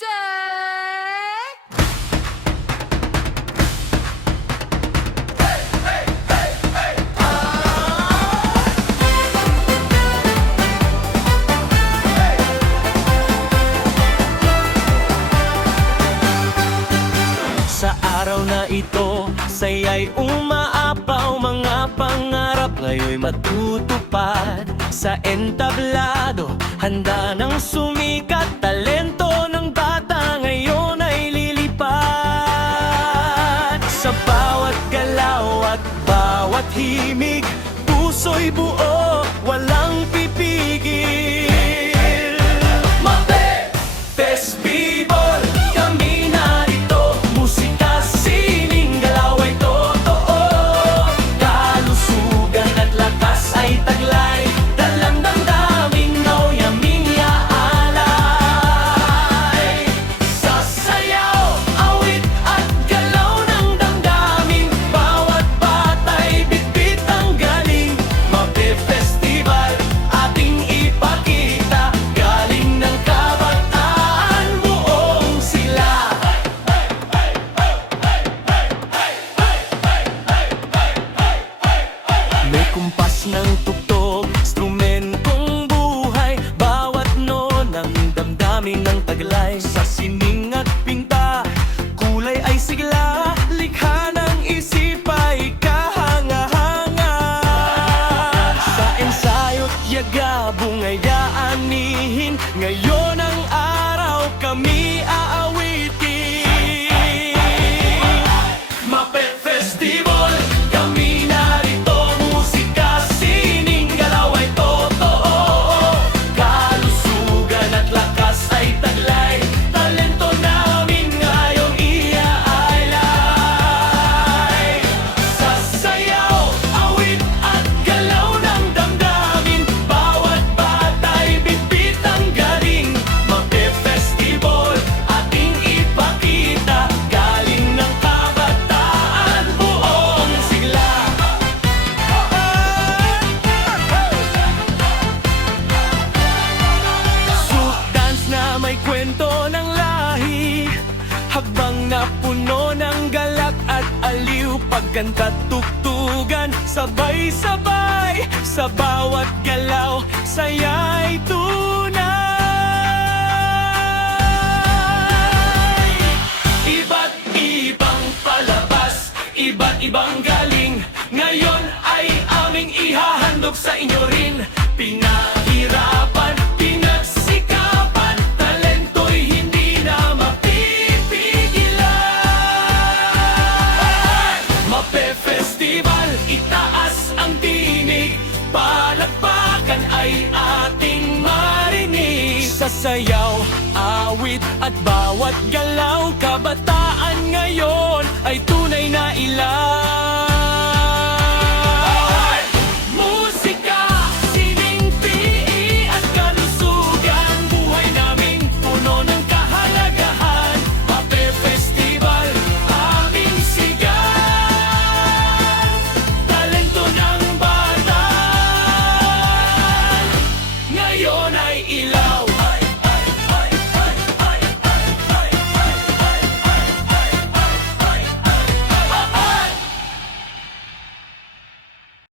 Sa araw na ito, saya'y umaapaw, mga pangarap ngayon'y matutupad. Sa entablado, handa ng sumikat, talento ng bata ngayon ay lilipad. Sa bawat galaw at bawat himig, puso'y buo, walang pipigil. Mape Festival, kami narito, musika, sining, galaw ay totoo. Kalusugan at lakas ay taglay, dalang damdaming nauyaming yaalay. Sasayaw, awit at galaw ng damdamin, bawat bata'y bitbit ang galing. Mape Festival, ating ipakita, galing ng kabataan, buong sila. May kumpas ng tugtog, instrumentong buhay, bawat nonang damdamin ng taglay. Sa sining at pinta, kulay ay sigla, likha ng isip ay kahanga-hanga. Sa ensayo't yaga, bungayaanihin, ngayon ang araw kami aawitin. Mape Festival, kami narito, musika, sining, galaw ay totoo. Kalusugan at lakas ay taglay, talento namin ngayong iaalay. Sasayaw, awit at galaw ng damdamin, bawat bata'y bitbit ang galing. Mape Festival, ating ipakita, galing ng kabataan, buong sigla. Souk dance na may kwento ng lahi, hakbang na puno ng galak at aliw, pagkanta't tugtugan, sabay-sabay, sa bawat galaw, saya'y tunay. Iba't ibang palabas, iba't ibang galing, ngayon ay aming ihahandog sa inyo rin. Pinahirapan, pinagsikapan, talento'y hindi na mapipigilan. Mape Festival, itaas ang tinig, palakpakan ay ating marinig. Sa sayaw, awit at bawat galaw, kabataan ngayon ay tunay na ilan.